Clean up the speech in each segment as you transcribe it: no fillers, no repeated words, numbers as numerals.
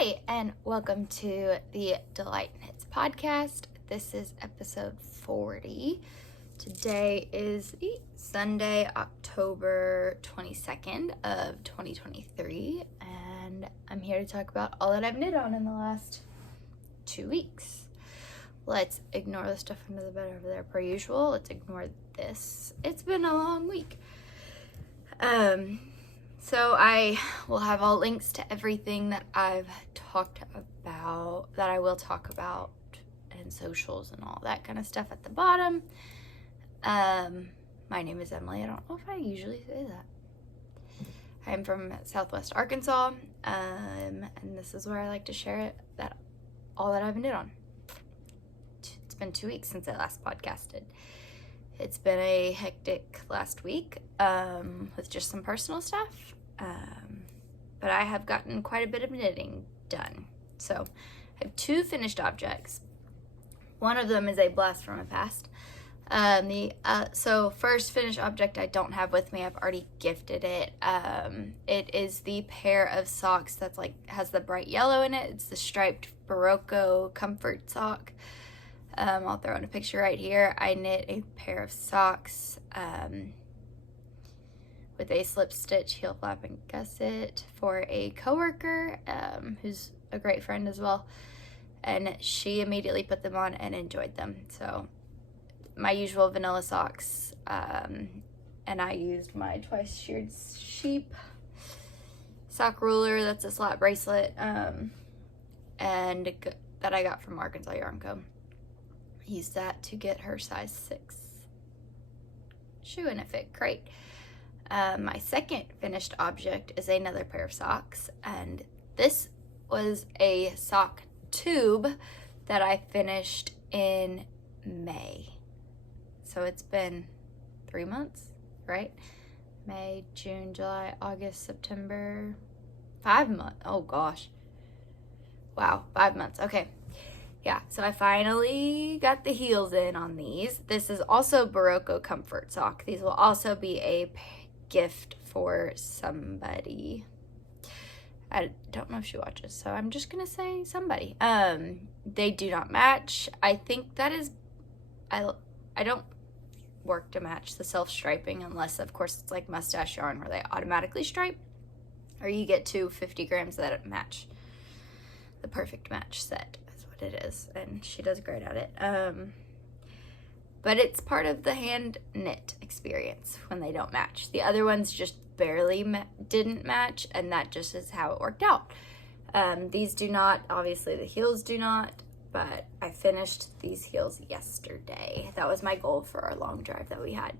Hi, and welcome to the Delight Knits podcast. This is episode 40. Today is Sunday, October 22nd of 2023, and I'm here to talk about all that I've knit on in the last 2 weeks. Let's ignore the stuff under the bed over there per usual. Let's ignore this. It's been a long week. So I will have all links to everything that I've talked about, that I will talk about, and socials and all that kind of stuff at the bottom. My name is Emily. I don't know if I usually say that. I'm from Southwest Arkansas, and this is where I like to share all that I've knit on. It's been 2 weeks since I last podcasted. It's been a hectic last week with just some personal stuff, but I have gotten quite a bit of knitting done. So I have 2 finished objects. One of them is a blast from my past. So first finished object I don't have with me. I've already gifted it. It is the pair of socks that's has the bright yellow in it. It's the striped Berroco comfort sock. I'll throw in a picture right here. I knit a pair of socks with a slip stitch heel flap and gusset for a coworker who's a great friend as well, and she immediately put them on and enjoyed them. So my usual vanilla socks, and I used my twice sheared sheep sock ruler. That's a slat bracelet, and that I got from Arkansas Yarn Co. Used that to get her size 6 shoe, and it fit great. My second finished object is another pair of socks, and this was a sock tube that I finished in May. So it's been 3 months, right? May, June, July, August, September, 5 months. Oh gosh. Wow, 5 months. Okay. Yeah, so I finally got the heels in on these. This is also Berroco comfort sock. These will also be a gift for somebody. I don't know if she watches, so I'm just gonna say somebody. They do not match. I think that is, I don't work to match the self-striping unless, of course, it's like mustache yarn where they automatically stripe, or you get 2 50 grams that match. The perfect match set is what it is, and she does great at it. But it's part of the hand knit experience when they don't match. The other ones just barely didn't match, and that just is how it worked out. These do not, obviously the heels do not, but I finished these heels yesterday. That was my goal for our long drive that we had.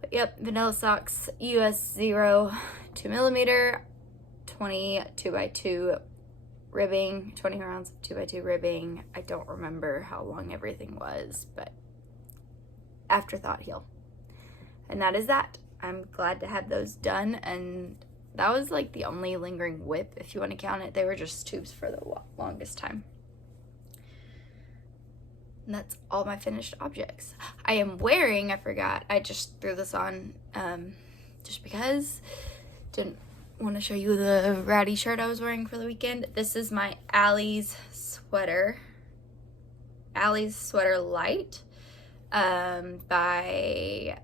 But yep, vanilla socks, US 0 2mm, 20 2x2 ribbing, 20 rounds of 2x2 ribbing. I don't remember how long everything was, but afterthought heel. And that is that. I'm glad to have those done, and that was like the only lingering whip, if you want to count it. They were just tubes for the longest time. And that's all my finished objects. I am wearing, I forgot, I just threw this on just because. Didn't want to show you the ratty shirt I was wearing for the weekend. This is my Allie's Sweater Light by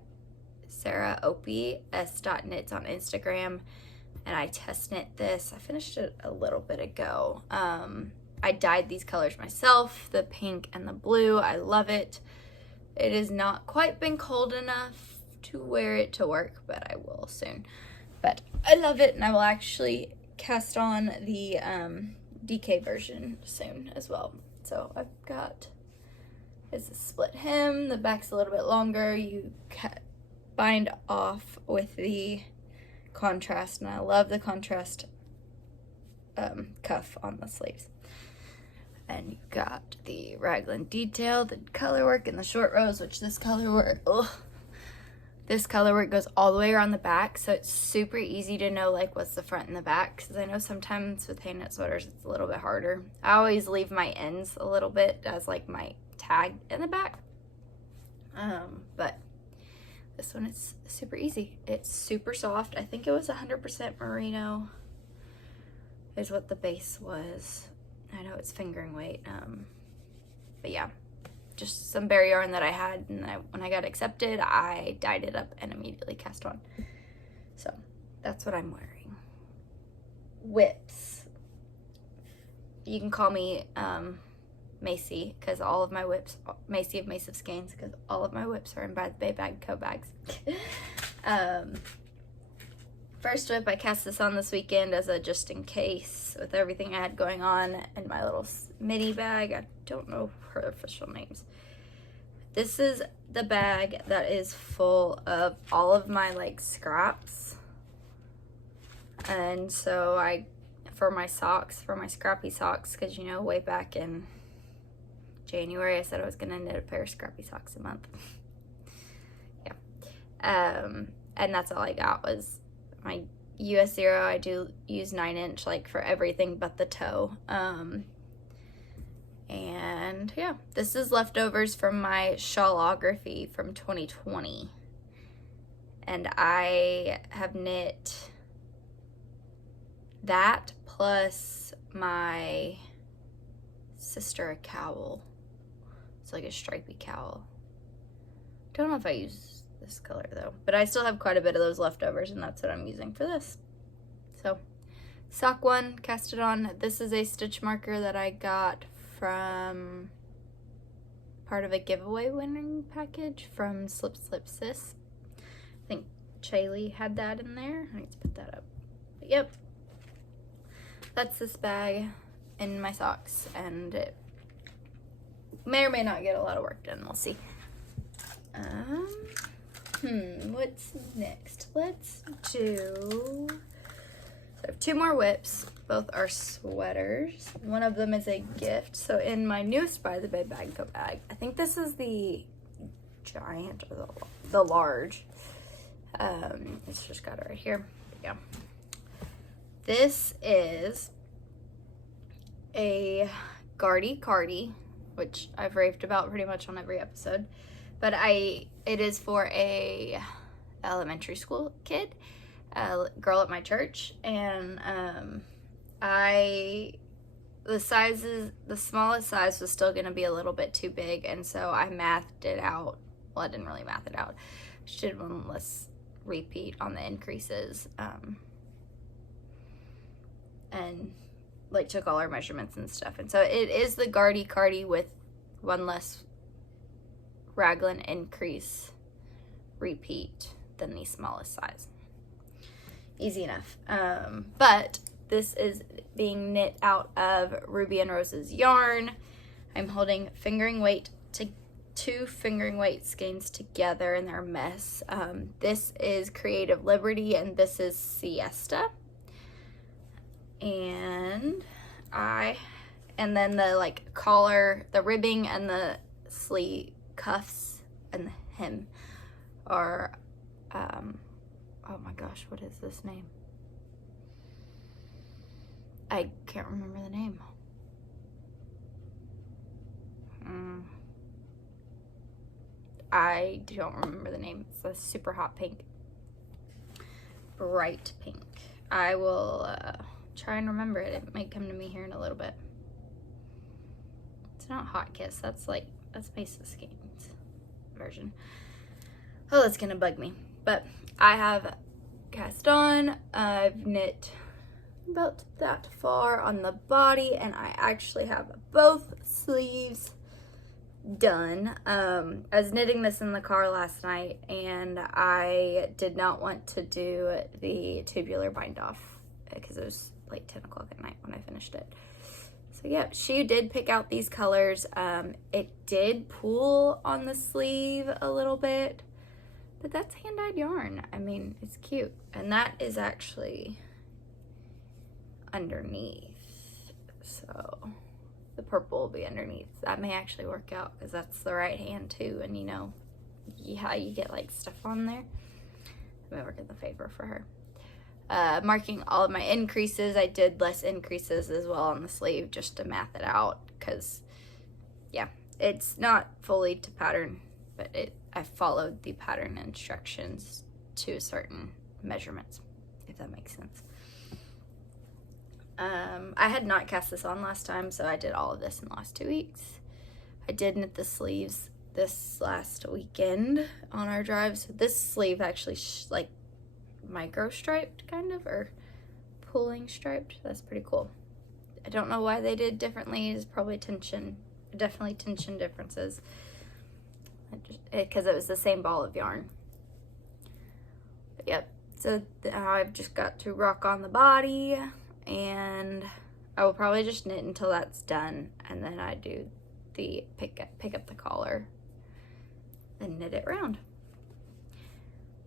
Sarah Opie, s.knits on Instagram, and I test knit this. I finished it a little bit ago. I dyed these colors myself, the pink and the blue. I love it. It has not quite been cold enough to wear it to work, but I will soon. But I love it, and I will actually cast on the DK version soon as well. So I've got, it's a split hem, the back's a little bit longer, you bind off with the contrast, and I love the contrast cuff on the sleeves. And you've got the raglan detail, the color work, and the short rows, which this color work, this color work goes all the way around the back, so it's super easy to know like what's the front and the back, because I know sometimes with hand knit sweaters it's a little bit harder. I always leave my ends a little bit as like my tag in the back, but this one is super easy. It's super soft. I think it was 100% merino. is what the base was. I know it's fingering weight, but yeah, just some bare yarn that I had, and when I got accepted, I dyed it up and immediately cast on. So that's what I'm wearing. Whips. You can call me Macy, because all of my whips, Macy of Mace of Skeins, because all of my whips are in By the Bay Bag Co. bags. First whip, I cast this on this weekend as a just in case with everything I had going on in my little mini bag. I don't know her official names. This is the bag that is full of all of my like scraps. And so for my socks, for my scrappy socks, because you know, way back in January, I said I was gonna knit a pair of scrappy socks a month. Yeah. And that's all I got was my US 0. I do use 9-inch like for everything but the toe. And yeah, this is leftovers from my shawlography from 2020. And I have knit that plus my sister a cowl. It's like a stripy cowl. Don't know if I use this color though, but I still have quite a bit of those leftovers, and that's what I'm using for this. So sock 1, cast it on. This is a stitch marker that I got from part of a giveaway winning package from Slip Slip Sis. I think Chaylee had that in there. I need to put that up. But yep, that's this bag in my socks, and it may or may not get a lot of work done. We'll see. What's next? Let's do, so I have 2 more whips. Both are sweaters. One of them is a gift. So in my newest By the Bay Bag Co. bag, I think this is the giant or the large. It's just got it right here. There you go. This is a Cardi, which I've raved about pretty much on every episode. But it is for a elementary school kid, a girl at my church, and the smallest size was still gonna be a little bit too big, and so I mathed it out. Well, I didn't really math it out. Just did one less repeat on the increases, and like took all our measurements and stuff. And so it is the Garti with one less raglan increase repeat than the smallest size. Easy enough. But this is being knit out of Ruby and Rose's yarn. I'm holding fingering weight to 2 fingering weight skeins together in their mess. This is Creative Liberty and this is Siesta. And then the like collar, the ribbing and the sleeve cuffs and the hem are oh my gosh, what is this name? I can't remember the name. I don't remember the name. It's a super hot pink, bright pink. I will try and remember it. It might come to me here in a little bit. It's not Hot Kiss. That's Mace of Skeins version. Oh, that's gonna bug me. But I have cast on. I've knit about that far on the body, and I actually have both sleeves done. I was knitting this in the car last night, and I did not want to do the tubular bind off because it was like 10 o'clock at night when I finished it. So yeah, she did pick out these colors. It did pull on the sleeve a little bit, but that's hand-dyed yarn. I mean, it's cute. And that is actually underneath. So the purple will be underneath. That may actually work out because that's the right hand too. And you know how you get like stuff on there. It may work in the favor for her. Marking all of my increases. I did less increases as well on the sleeve just to math it out because yeah, it's not fully to pattern, but I followed the pattern instructions to certain measurements, if that makes sense. I had not cast this on last time, so I did all of this in the last 2 weeks. I did knit the sleeves this last weekend on our drive. So this sleeve actually like micro striped kind of, or pulling striped. That's pretty cool. I don't know why they did differently. It's probably definitely tension differences. Because it was the same ball of yarn. But yep, so now I've just got to rock on the body, and I will probably just knit until that's done, and then I do the pick up the collar and knit it round.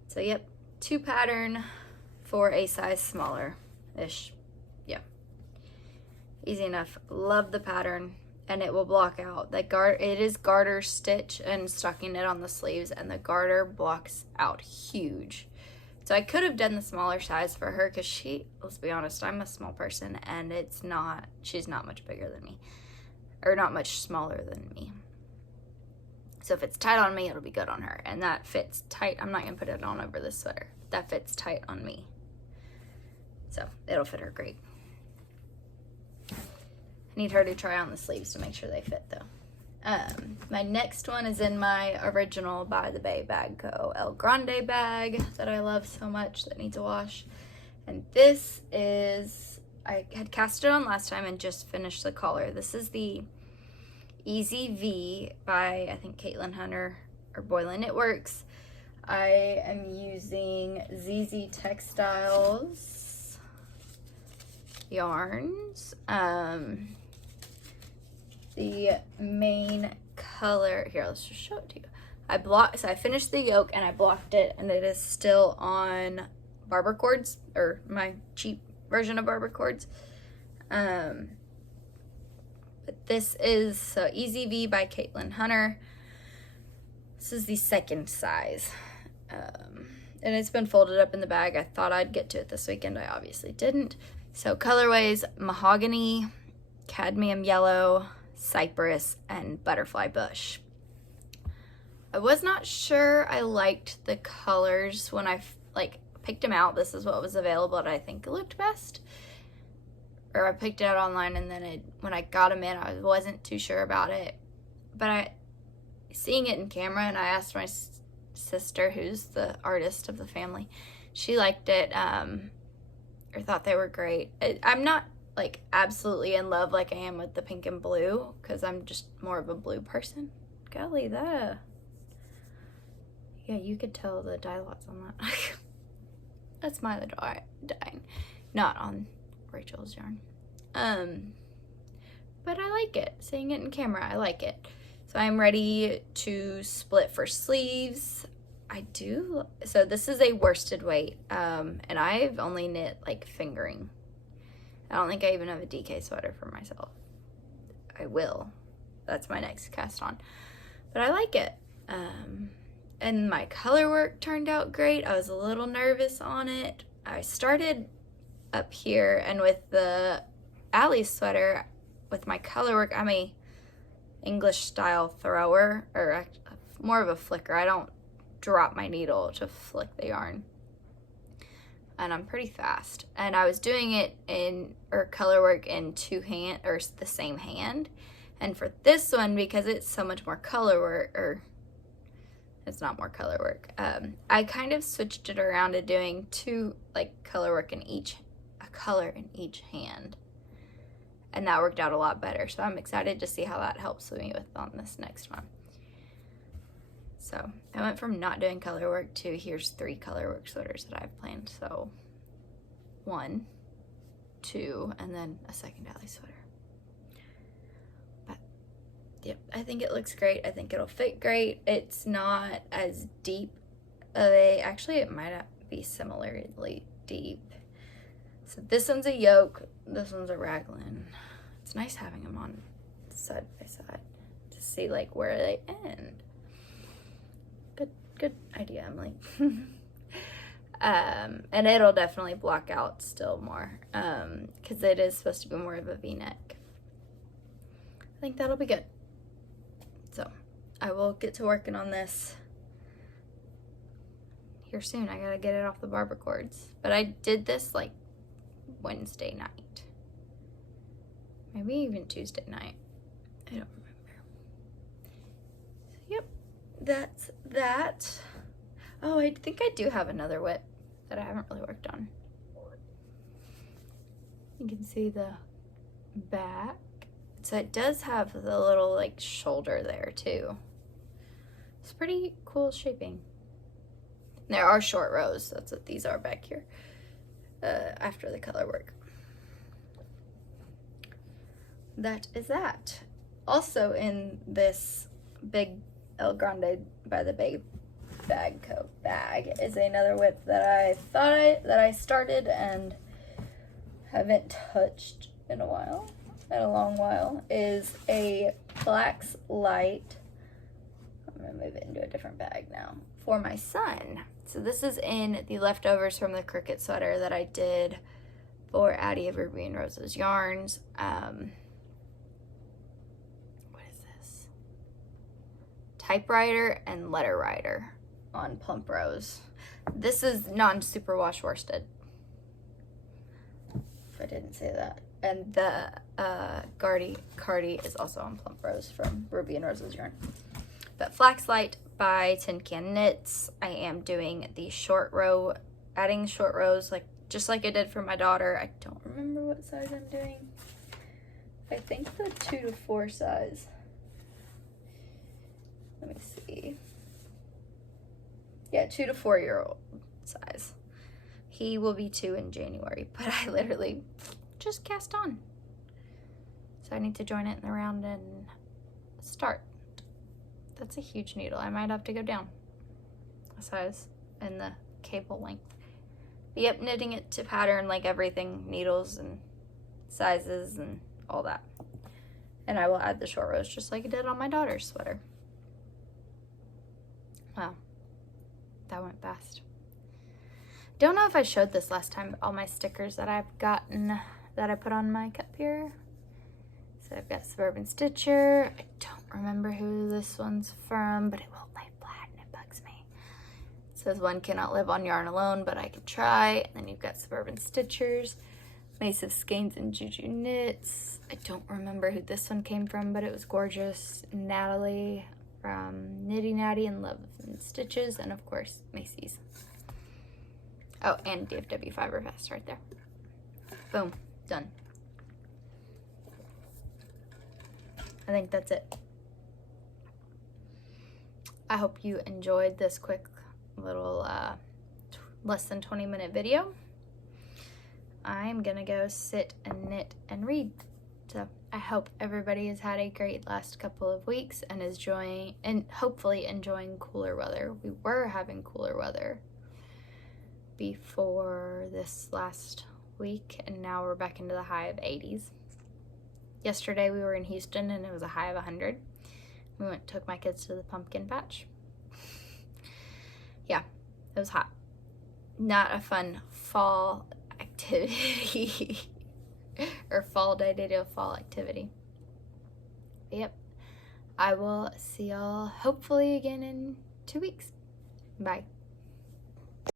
So yep, 2 pattern for a size smaller-ish. Yeah, easy enough. Love the pattern, and it will block out. It is garter stitch and stocking knit on the sleeves, and the garter blocks out huge. So I could have done the smaller size for her, because let's be honest, I'm a small person, and she's not much bigger than me, or not much smaller than me. So if it's tight on me, it'll be good on her, and that fits tight. I'm not gonna put it on over this sweater. That fits tight on me, so it'll fit her great. I need her to try on the sleeves to make sure they fit though. My next one is in my original By the Bay Bagco El Grande bag that I love so much, that needs a wash. And this is, I had cast it on last time and just finished the collar. This is the Easy V by, I think, Caitlin Hunter or Boylan Knitworks. I am using ZZ Textiles yarns. The main color, here, let's just show it to you. So I finished the yoke and I blocked it, and it is still on barber cords, or my cheap version of barber cords. But this is Easy V by Caitlin Hunter. This is the 2nd size. And it's been folded up in the bag. I thought I'd get to it this weekend. I obviously didn't. So colorways: mahogany, cadmium yellow, cypress, and butterfly bush. I was not sure I liked the colors when I picked them out. This is what was available that I think looked best. Or I picked it out online, and then when I got them in, I wasn't too sure about it. But seeing it in camera, and I asked my sister, who's the artist of the family, she liked it, or thought they were great. I'm not absolutely in love like I am with the pink and blue, because I'm just more of a blue person. Golly, yeah, you could tell the dye lots on that. That's my dyeing, not on Rachel's yarn. But I like it. Seeing it in camera, I like it. So I'm ready to split for sleeves. So this is a worsted weight, and I've only knit fingering. I don't think I even have a DK sweater for myself. I will. That's my next cast on. But I like it. And my color work turned out great. I was a little nervous on it. I started up here, and with the Allie sweater, with my color work, I'm a English style thrower, or more of a flicker. I don't drop my needle to flick the yarn. And I'm pretty fast. And I was doing it color work in 2 hand, or the same hand. And for this one, because it's so much more color work, or it's not more color work, I kind of switched it around to doing 2 color work in a color in each hand. And that worked out a lot better. So I'm excited to see how that helps me on this next one. So I went from not doing color work to here's 3 color work sweaters that I've planned. So 1, 2, and then a second Allie sweater. But yep, I think it looks great. I think it'll fit great. It's not as deep of actually it might not be similarly deep. So this one's a yoke, this one's a raglan. It's nice having them on side by side to see where they end. Good idea, Emily. And it'll definitely block out still more, because it is supposed to be more of a V-neck. I think that'll be good. So I will get to working on this here soon. I gotta get it off the barber cords. But I did this Wednesday night. Maybe even Tuesday night. I don't remember. So, yep, that's that. Oh, I think I do have another whip that I haven't really worked on. You can see the back. So it does have the little like shoulder there too. It's pretty cool shaping. There are short rows. That's what these are back here after the color work. That is that. Also in this big El Grande by the Bay bag is another whip that I started and haven't touched in a long while, is a Flax light. I'm gonna move it into a different bag now for my son. So this is in the leftovers from the cricket sweater that I did for Addie of Ruby and Rose's yarns. What is this? Typewriter and letter writer on Plump Rose. This is non-superwash worsted, if I didn't say that. And the Cardi is also on Plump Rose from Ruby and Rose's yarn. But Flax Light by Tin Can Knits. I am doing the short row, adding short rows just like I did for my daughter. I don't remember what size I'm doing. I think the 2 to 4 size. Let me see. Yeah, 2 to 4 year old size. He will be 2 in January, but I literally just cast on. So I need to join it in the round and start. That's a huge needle. I might have to go down a size in the cable length. But yep, knitting it to pattern like everything, needles and sizes and all that. And I will add the short rows just like I did on my daughter's sweater. Wow, that went fast. Don't know if I showed this last time, all my stickers that I've gotten that I put on my cup here. So I've got Suburban Stitcher. I don't remember who this one's from, but it won't lay flat and it bugs me. It says one cannot live on yarn alone, but I could try. And then you've got Suburban Stitchers, Mace of Skeins and Juju Knits. I don't remember who this one came from, but it was gorgeous. Natalie from Nitty Natty and Love and Stitches, and of course Macy's. Oh, and DFW Fiber Fest right there. Boom, done. I think that's it. I hope you enjoyed this quick little less than 20-minute video. I'm gonna go sit and knit and read. So I hope everybody has had a great last couple of weeks and is hopefully enjoying cooler weather. We were having cooler weather before this last week, and now we're back into the high of 80s. Yesterday we were in Houston and it was a high of 100. We took my kids to the pumpkin patch. Yeah, it was hot. Not a fun fall activity or fall day to do a fall activity. But yep, I will see y'all hopefully again in 2 weeks. Bye.